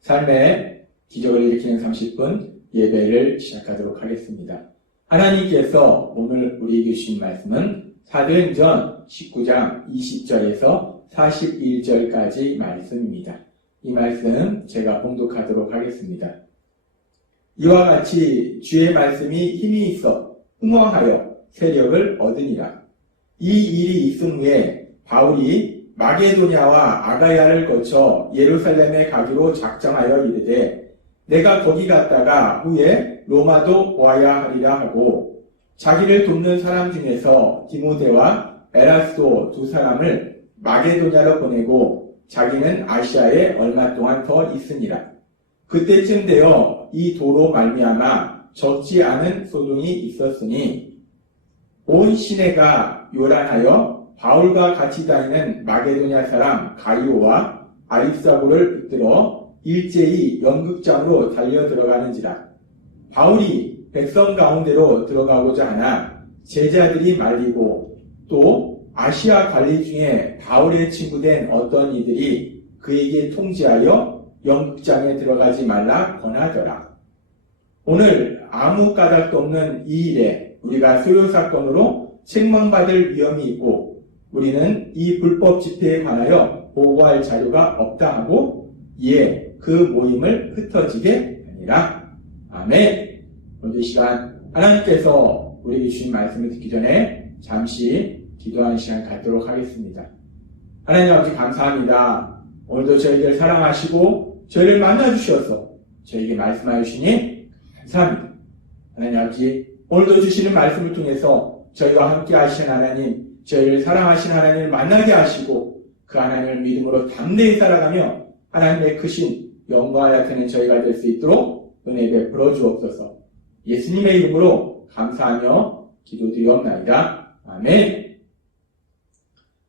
삶의 기적을 일으키는 30분 예배를 시작하도록 하겠습니다. 하나님께서 오늘 우리에게 주신 말씀은 사도행전 19장 20절에서 41절까지 말씀입니다. 이 말씀 제가 봉독하도록 하겠습니다. 이와 같이 주의 말씀이 힘이 있어 흥왕하여 세력을 얻으니라. 이 일이 있은 후에 바울이 마게도냐와 아가야를 거쳐 예루살렘에 가기로 작정하여 이르되 내가 거기 갔다가 후에 로마도 보아야 하리라 하고 자기를 돕는 사람 중에서 디모데와 에라스도 두 사람을 마게도냐로 보내고 자기는 아시아에 얼마 동안 더 있으니라. 그때쯤 되어 이 도로 말미암아 적지 않은 소동이 있었으니 온 시내가 요란하여 바울과 같이 다니는 마게도냐 사람 가이오와 아립사고를 붙들어 일제히 연극장으로 달려 들어가는지라. 바울이 백성 가운데로 들어가고자 하나 제자들이 말리고 또 아시아 관리 중에 바울의 친구된 어떤 이들이 그에게 통지하여 연극장에 들어가지 말라 권하더라. 오늘 아무 까닭도 없는 이 일에 우리가 소요사건으로 책망받을 위험이 있고 우리는 이 불법 집회에 관하여 보고할 자료가 없다 하고 이에 그 모임을 흩어지게 하니라. 아멘. 오늘 이 시간 하나님께서 우리에게 주신 말씀을 듣기 전에 잠시 기도하는 시간 갖도록 하겠습니다. 하나님 아버지 감사합니다. 오늘도 저희들 사랑하시고 저희를 만나주셔서 저희에게 말씀하여 주시니 감사합니다. 하나님 아버지 오늘도 주시는 말씀을 통해서 저희와 함께 하신 하나님, 저희를 사랑하신 하나님을 만나게 하시고 그 하나님을 믿음으로 담대히 살아가며 하나님의 크신 영광을 나타내는 저희가 될 수 있도록 은혜 베풀어 주옵소서. 예수님의 이름으로 감사하며 기도드리옵나이다. 아멘.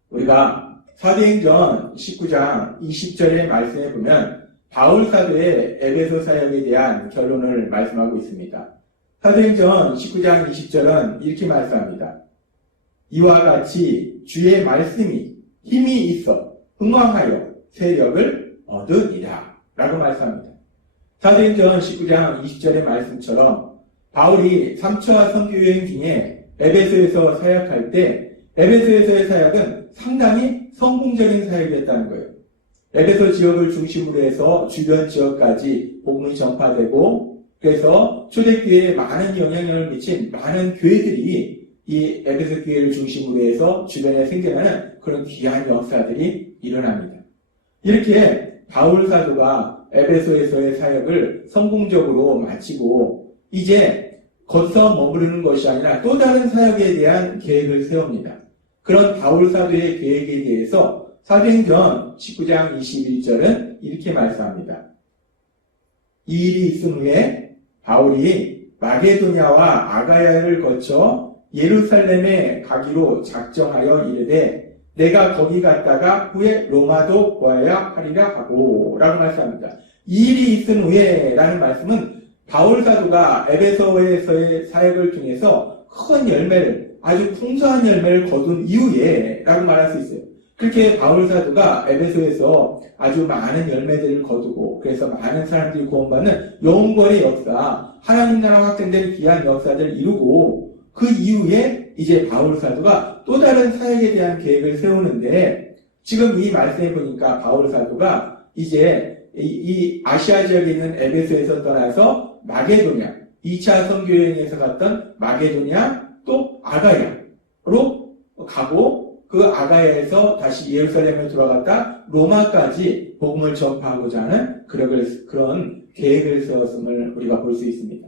우리가 사도행전 19장 20절의 말씀에 보면 바울 사도의 에베소 사역에 대한 결론을 말씀하고 있습니다. 사도행전 19장 20절은 이렇게 말씀합니다. 이와 같이 주의 말씀이 힘이 있어 흥왕하여 세력을 얻으리라 라고 말씀합니다. 사도행전 19장 20절의 말씀처럼 바울이 3차 선교여행 중에 에베소에서 사역할 때 에베소에서의 사역은 상당히 성공적인 사역이었다는 거예요. 에베소 지역을 중심으로 해서 주변 지역까지 복음이 전파되고 그래서 초대교회에 많은 영향력을 미친 많은 교회들이 이 에베소 교회를 중심으로 해서 주변에 생겨나는 그런 귀한 역사들이 일어납니다. 이렇게 바울 사도가 에베소에서의 사역을 성공적으로 마치고 이제 거기서 머무르는 것이 아니라 또 다른 사역에 대한 계획을 세웁니다. 그런 바울 사도의 계획에 대해서 사도행전 19장 21절은 이렇게 말씀합니다. 이 일이 있은 후에 바울이 마게도냐와 아가야를 거쳐 예루살렘에 가기로 작정하여 이르되 내가 거기 갔다가 후에 로마도 보아야 하리라 하고 라고 말씀합니다. 이 일이 있은 후에 라는 말씀은 바울 사도가 에베소에서의 사역을 통해서 큰 열매를 아주 풍성한 열매를 거둔 이후에 라고 말할 수 있어요. 그렇게 바울 사도가 에베소에서 아주 많은 열매들을 거두고 그래서 많은 사람들이 구원받는 영원의 역사, 하나님 나라 확장된 귀한 역사들을 이루고 그 이후에 이제 바울 사도가 또 다른 사역에 대한 계획을 세우는데 지금 이 말씀에 보니까 바울 사도가 이제 이 아시아 지역에 있는 에베소에서 떠나서 마게도냐, 2차 선교여행에서 갔던 마게도냐 또 아가야로 가고 그 아가야에서 다시 예루살렘에 들어갔다 로마까지 복음을 전파하고자 하는 그런 계획을 세웠음을 우리가 볼 수 있습니다.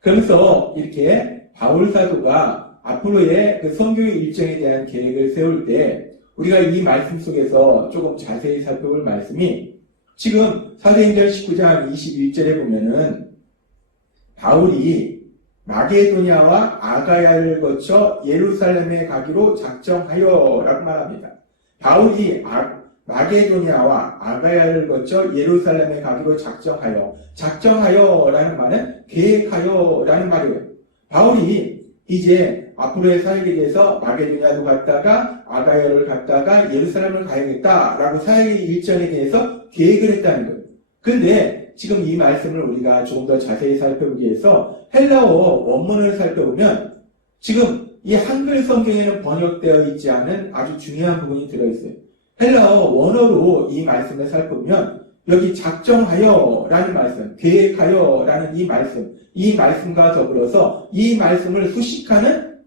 그러면서 이렇게 바울 사도가 앞으로의 그 선교 일정에 대한 계획을 세울 때 우리가 이 말씀 속에서 조금 자세히 살펴볼 말씀이 지금 사도행전 19장 21절에 보면은 바울이 마게도냐와 아가야를 거쳐 예루살렘에 가기로 작정하여 라고 말합니다. 바울이 마게도냐와 아가야를 거쳐 예루살렘에 가기로 작정하여 라는 말은 계획하여 라는 말이에요. 바울이 이제 앞으로의 사역에 대해서 마게도냐도 갔다가 아가야를 갔다가 예루살렘을 가야겠다라고 사역의 일정에 대해서 계획을 했다는 거예요. 근데 지금 이 말씀을 우리가 조금 더 자세히 살펴보기 위해서 헬라어 원문을 살펴보면 지금 이 한글 성경에는 번역되어 있지 않은 아주 중요한 부분이 들어있어요. 헬라어 원어로 이 말씀을 살펴보면 여기 작정하여 라는 말씀, 계획하여 라는 이 말씀과 더불어서 이 말씀을 수식하는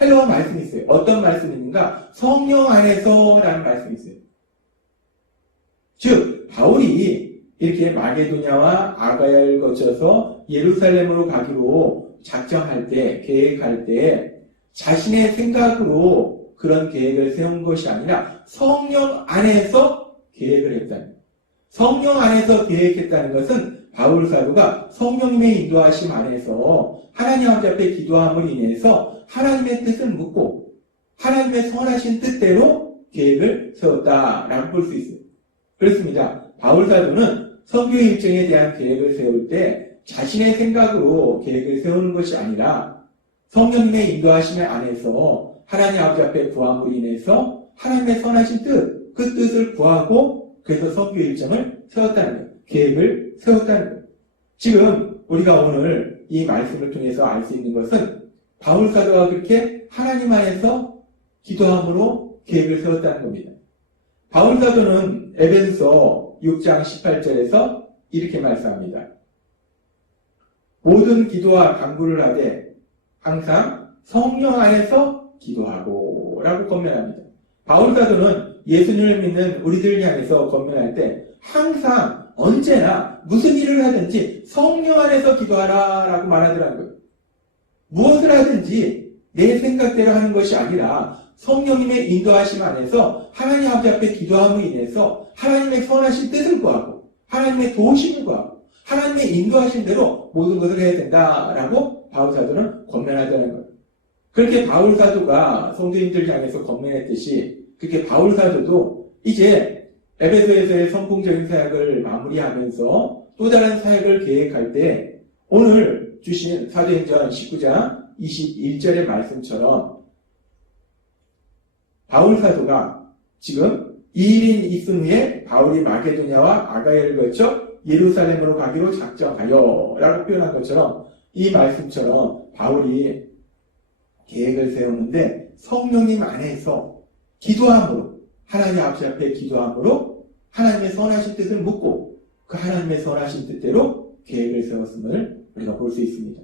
헬라어 말씀이 있어요. 어떤 말씀인가? 성령 안에서 라는 말씀이 있어요. 즉 바울이 이렇게 마게도냐와 아가야를 거쳐서 예루살렘으로 가기로 작정할 때, 계획할 때 자신의 생각으로 그런 계획을 세운 것이 아니라 성령 안에서 계획을 했다는 거예요. 성령 안에서 계획했다는 것은 바울 사도가 성령님의 인도하심 안에서 하나님 아버지 앞에 기도함으로 인해서 하나님의 뜻을 묻고 하나님의 선하신 뜻대로 계획을 세웠다라고 볼 수 있어요. 그렇습니다. 바울 사도는 선교 일정에 대한 계획을 세울 때 자신의 생각으로 계획을 세우는 것이 아니라 성령님의 인도하심 안에서 하나님 아버지 앞에 구함으로 인해서 하나님의 선하신 뜻, 그 뜻을 구하고 그래서 선교 일정을 세웠다는 거예요. 계획을 세웠다는 거예요. 지금 우리가 오늘 이 말씀을 통해서 알 수 있는 것은 바울 사도가 그렇게 하나님 안에서 기도함으로 계획을 세웠다는 겁니다. 바울 사도는 에베소서 6장 18절에서 이렇게 말씀합니다. 모든 기도와 간구를 하되 항상 성령 안에서 기도하고 라고 권면합니다. 바울 사도는 예수님을 믿는 우리들을 향해서 권면할 때 항상 언제나 무슨 일을 하든지 성령 안에서 기도하라 라고 말하더라는 거예요. 무엇을 하든지 내 생각대로 하는 것이 아니라 성령님의 인도하심 안에서 하나님 아버지 앞에 기도함으로 인해서 하나님의 선하신 뜻을 구하고 하나님의 도우심을 구하고 하나님의 인도하신 대로 모든 것을 해야 된다라고 바울 사도는 권면하더라는 거예요. 그렇게 바울 사도가 성도님들 향해서 권면했듯이 그렇게 바울 사도도 이제 에베소에서의 성공적인 사역을 마무리하면서 또 다른 사역을 계획할 때 오늘 주신 사도행전 19장 21절의 말씀처럼 바울 사도가 지금 2일인 있은 후에 바울이 마게도냐와 아가야를 거쳐 예루살렘으로 가기로 작정하여 라고 표현한 것처럼 이 말씀처럼 바울이 계획을 세우는데 성령님 안에서 기도함으로 하나님 아버지 앞에 기도함으로 하나님의 선하신 뜻을 묻고 그 하나님의 선하신 뜻대로 계획을 세웠음을 우리가 볼 수 있습니다.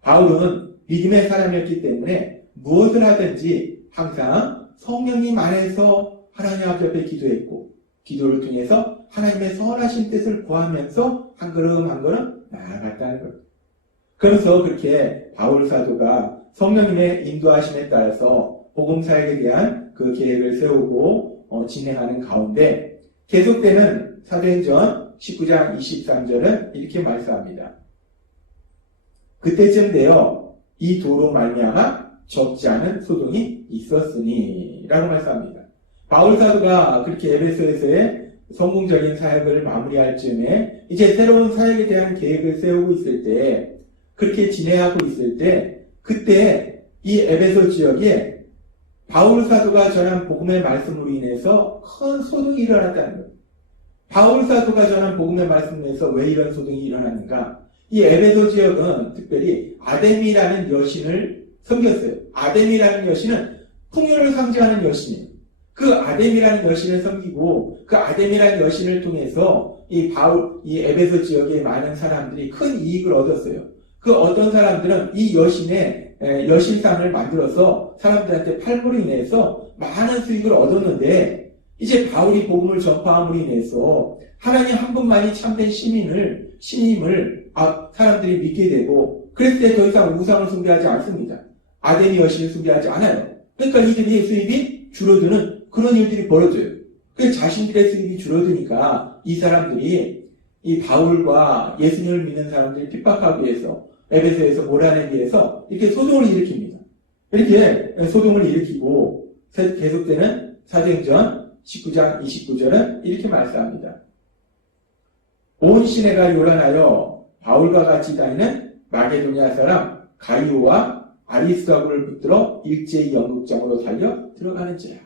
바울은 믿음의 사람이었기 때문에 무엇을 하든지 항상 성령님 안에서 하나님 아버지 앞에 기도했고 기도를 통해서 하나님의 선하신 뜻을 구하면서 한 걸음 한 걸음 나아갔다는 거예요. 그래서 그렇게 바울 사도가 성령님의 인도하심에 따라서 복음 사역에 대한 그 계획을 세우고 진행하는 가운데 계속되는 사도행전 19장 23절은 이렇게 말씀합니다. 그때쯤 되어 이 도로 말미암아 적지 않은 소동이 있었으니 라고 말씀합니다. 바울 사도가 그렇게 에베소에서의 성공적인 사역을 마무리할 즈음에 이제 새로운 사역에 대한 계획을 세우고 있을 때 그렇게 진행하고 있을 때 그때 이 에베소 지역에 바울 사도가 전한 복음의 말씀으로 인해서 큰 소동이 일어났다는 거예요. 바울 사도가 전한 복음의 말씀으로 인해서 왜 이런 소동이 일어났는가? 이 에베소 지역은 특별히 아데미라는 여신을 섬겼어요. 아데미라는 여신은 풍요를 상징하는 여신이에요. 그 아데미라는 여신을 섬기고 그 아데미라는 여신을 통해서 이 에베소 지역의 많은 사람들이 큰 이익을 얻었어요. 그 어떤 사람들은 이 여신의 여신상을 만들어서 사람들한테 팔므로 인해서 많은 수익을 얻었는데 이제 바울이 복음을 전파함으로 인해서 하나님 한 분만이 참된 신임을 사람들이 믿게 되고 그랬을 때 더 이상 우상을 숭배하지 않습니다. 아데미 여신을 숭배하지 않아요. 그러니까 이들이 수입이 줄어드는 그런 일들이 벌어져요. 그래서 자신들의 수입이 줄어드니까 이 사람들이 이 바울과 예수님을 믿는 사람들을 핍박하기 위해서 에베소에서 몰아내기 위해서 이렇게 소동을 일으킵니다. 이렇게 소동을 일으키고 계속되는 사도행전 19장 29절은 이렇게 말씀합니다. 온 시내가 요란하여 바울과 같이 다니는 마게도냐 사람 가이오와 아리스도부를 붙들어 일제히 연극장으로 달려 들어가는지라.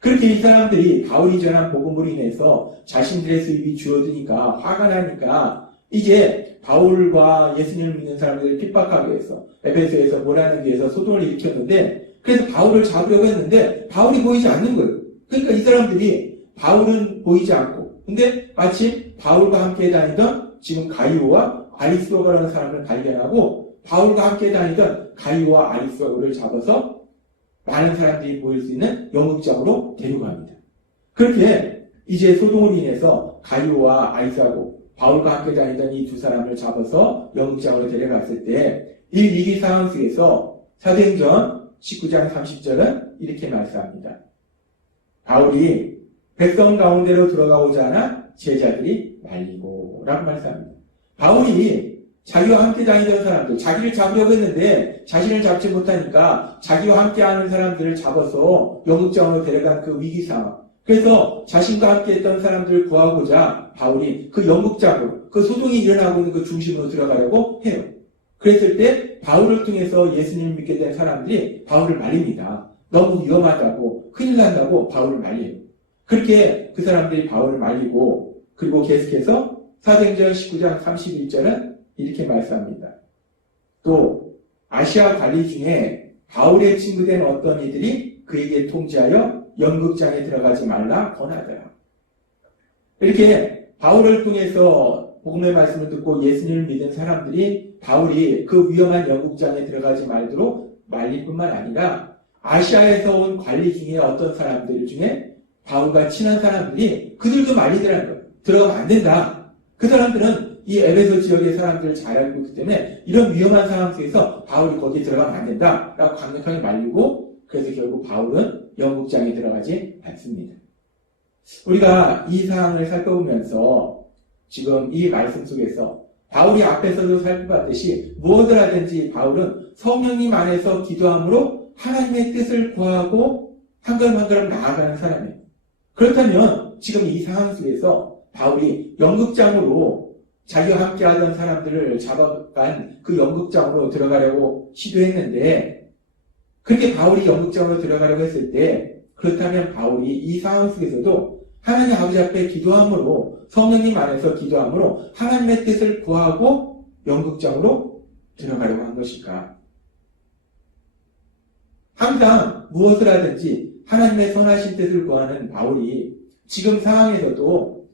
그렇게 이 사람들이 바울이 전한 복음으로 인해서 자신들의 수입이 줄어드니까 화가 나니까 이제 바울과 예수님을 믿는 사람들을 핍박하기 위해서 에베소에서 모라는 위해서 소동을 일으켰는데 그래서 바울을 잡으려고 했는데 바울이 보이지 않는 거예요. 그러니까 이 사람들이 바울은 보이지 않고 근데 마침 바울과 함께 다니던 지금 가이오와 아리스도가라는 사람을 발견하고 바울과 함께 다니던 가이오와 아리스도가를 잡아서 많은 사람들이 보일 수 있는 영국장으로 데려갑니다. 그렇게 이제 소동으로 인해서 가이오와 아리스도가 바울과 함께 다니던 이 두 사람을 잡아서 영국장으로 데려갔을 때 이 위기 상황 속에서 사도행전 19장 30절은 이렇게 말씀합니다. 바울이 백성 가운데로 들어가고자 하나 제자들이 말리고 라고 말씀합니다. 바울이 자기와 함께 다니던 사람들, 자기를 잡으려고 했는데 자신을 잡지 못하니까 자기와 함께 하는 사람들을 잡아서 영국장으로 데려간 그 위기 상황. 그래서 자신과 함께 했던 사람들을 구하고자 바울이 그 영국장으로, 그 소동이 일어나고 있는 그 중심으로 들어가려고 해요. 그랬을 때 바울을 통해서 예수님을 믿게 된 사람들이 바울을 말립니다. 너무 위험하다고, 큰일 난다고 바울을 말려요. 그렇게 그 사람들이 바울을 말리고 그리고 계속해서 사도행전 19장 31절은 이렇게 말씀합니다. 또 아시아 관리 중에 바울의 친구된 어떤 이들이 그에게 통지하여 영국장에 들어가지 말라 권하더라. 이렇게 바울을 통해서 복음의 말씀을 듣고 예수님을 믿은 사람들이 바울이 그 위험한 영국장에 들어가지 말도록 말릴 뿐만 아니라 아시아에서 온 관리 중에 어떤 사람들 중에 바울과 친한 사람들이 그들도 말리더라는 거예요. 들어가면 안 된다. 그 사람들은 이 에베소 지역의 사람들을 잘 알고 있기 때문에 이런 위험한 상황 속에서 바울이 거기에 들어가면 안 된다. 라고 강력하게 말리고 그래서 결국 바울은 영국장에 들어가지 않습니다. 우리가 이 상황을 살펴보면서 지금 이 말씀 속에서 바울이 앞에서도 살펴봤듯이 무엇을 하든지 바울은 성령님 안에서 기도함으로 하나님의 뜻을 구하고 한 걸음 한 걸음 나아가는 사람이에요. 그렇다면 지금 이 상황 속에서 바울이 영국장으로 자기와 함께 하던 사람들을 잡아간 그 영국장으로 들어가려고 시도했는데 그렇게 바울이 영국장으로 들어가려고 했을 때 그렇다면 바울이 이 상황 속에서도 하나님 아버지 앞에 기도함으로 성령님 안에서 기도함으로 하나님의 뜻을 구하고 영국장으로 들어가려고 한 것일까? 항상 무엇을 하든지 하나님의 선하신 뜻을 구하는 바울이 지금 상황에서도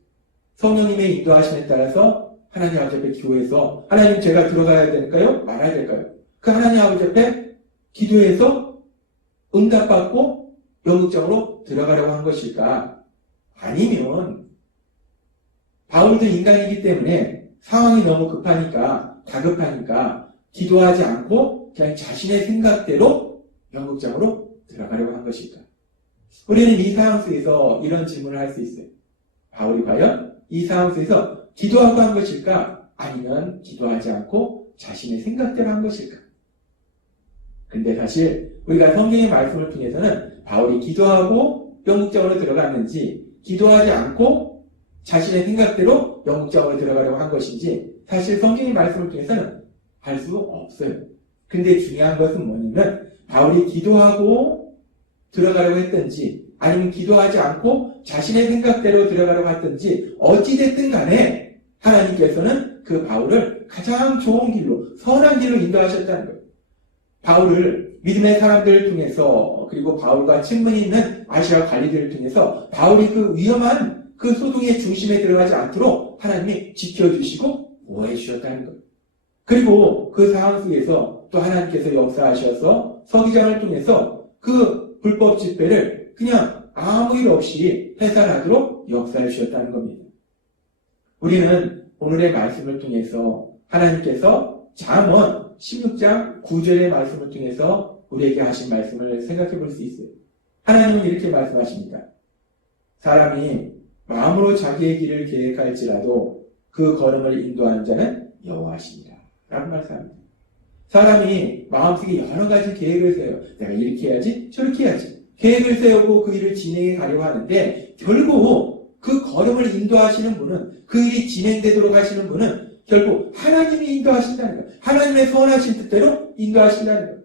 성령님의 인도하심에 따라서 하나님 아버지 앞에 기도해서 하나님 제가 들어가야 될까요? 말아야 될까요? 그 하나님 아버지 앞에 기도해서 응답받고 영국장으로 들어가려고 한 것일까? 아니면 바울도 인간이기 때문에 상황이 너무 급하니까 다급하니까 기도하지 않고 그냥 자신의 생각대로 영국장으로 들어가려고 한 것일까? 우리는 이 상황 속에서 이런 질문을 할 수 있어요. 바울이 과연 이 상황 속에서 기도하고 한 것일까? 아니면 기도하지 않고 자신의 생각대로 한 것일까? 근데 사실 우리가 성경의 말씀을 통해서는 바울이 기도하고 영국장으로 들어갔는지 기도하지 않고 자신의 생각대로 영국장으로 들어가려고 한 것인지 사실 성경의 말씀을 통해서는 알 수 없어요. 근데 중요한 것은 뭐냐면 바울이 기도하고 들어가려고 했든지 아니면 기도하지 않고 자신의 생각대로 들어가려고 했든지 어찌됐든 간에 하나님께서는 그 바울을 가장 좋은 길로 선한 길로 인도하셨다는 거예요. 바울을 믿음의 사람들을 통해서 그리고 바울과 친분이 있는 아시아 관리들을 통해서 바울이 그 위험한 그 소동의 중심에 들어가지 않도록 하나님이 지켜주시고 보호해 주셨다는 거예요. 그리고 그 상황 속에서 또 하나님께서 역사하셔서 서기장을 통해서 그 불법 집회를 그냥 아무 일 없이 해산하도록 역사해 주셨다는 겁니다. 우리는 오늘의 말씀을 통해서 하나님께서 잠언 16장 9절의 말씀을 통해서 우리에게 하신 말씀을 생각해 볼 수 있어요. 하나님은 이렇게 말씀하십니다. 사람이 마음으로 자기의 길을 계획할지라도 그 걸음을 인도하는 자는 여호와시니라 라고 말씀합니다. 사람이 마음속에 여러 가지 계획을 세워요. 내가 이렇게 해야지 저렇게 해야지 계획을 세우고 그 일을 진행해 가려고 하는데 결국 그 걸음을 인도하시는 분은 그 일이 진행되도록 하시는 분은 결국 하나님이 인도하신다는 거예요. 하나님의 선하신 뜻대로 인도하신다는 거예요.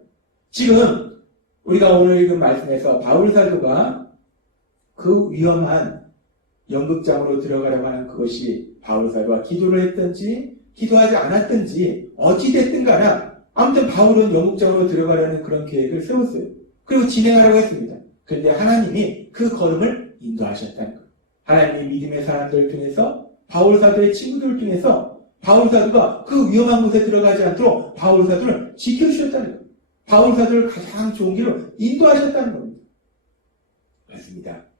지금 우리가 오늘 읽은 말씀에서 바울 사도가 그 위험한 연극장으로 들어가려고 하는 그것이 바울 사도가 기도를 했든지 기도하지 않았든지 어찌됐든 간에 아무튼 바울은 연극장으로 들어가려는 그런 계획을 세웠어요. 그리고 진행하려고 했습니다. 그런데 하나님이 그 걸음을 인도하셨다는 거예요. 하나님이 믿음의 사람들을 통해서 바울 사도의 친구들을 통해서 바울 사도가 그 위험한 곳에 들어가지 않도록 바울 사도를 지켜주셨다는 거예요. 바울 사도를 가장 좋은 길로 인도하셨다는 겁니다. 그렇습니다.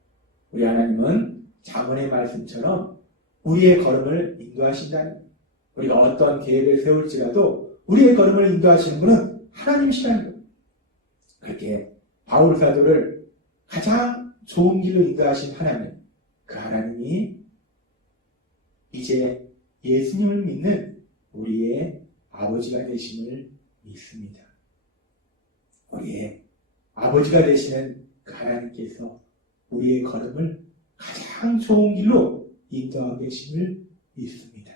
우리 하나님은 잠언의 말씀처럼 우리의 걸음을 인도하신다는 거예요. 우리가 어떤 계획을 세울지라도 우리의 걸음을 인도하시는 분은 하나님이시라는 거예요. 그렇게 바울 사도를 가장 좋은 길로 인도하신 하나님, 그 하나님이 이제 예수님을 믿는 우리의 아버지가 되심을 믿습니다. 우리의 아버지가 되시는 그 하나님께서 우리의 걸음을 가장 좋은 길로 인도하고 계심을 믿습니다.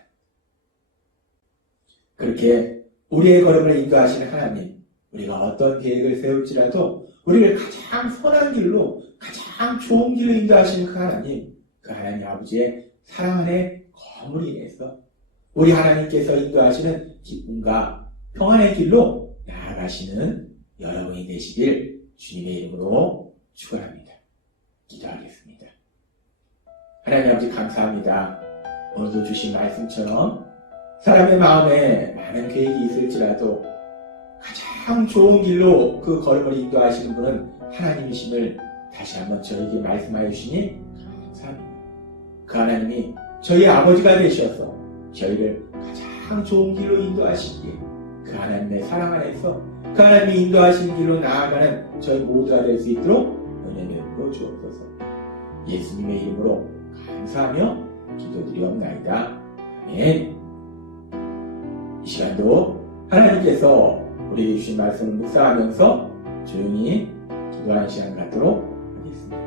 그렇게 우리의 걸음을 인도하시는 하나님, 우리가 어떤 계획을 세울지라도 우리를 가장 선한 길로, 가장 좋은 길로 인도하시는 그 하나님 아버지의 사랑 안에 거물이 인해서 우리 하나님께서 인도하시는 기쁨과 평안의 길로 나아가시는 여러분이 되시길 주님의 이름으로 축원합니다. 기도하겠습니다. 하나님 아버지 감사합니다. 오늘도 주신 말씀처럼 사람의 마음에 많은 계획이 있을지라도 가장 좋은 길로 그 걸음을 인도하시는 분은 하나님이심을 다시 한번 저에게 말씀하여 주시니 감사합니다. 그 하나님이 저희 아버지가 되셔서 저희를 가장 좋은 길로 인도하시기에 그 하나님의 사랑 안에서 그 하나님이 인도하시는 길로 나아가는 저희 모두가 될 수 있도록 은혜를 베풀어 주옵소서. 예수님의 이름으로 감사하며 기도드리옵나이다. 아멘. 이 시간도 하나님께서 우리에게 주신 말씀을 묵상하면서 조용히 기도하는 시간을 갖도록 하겠습니다.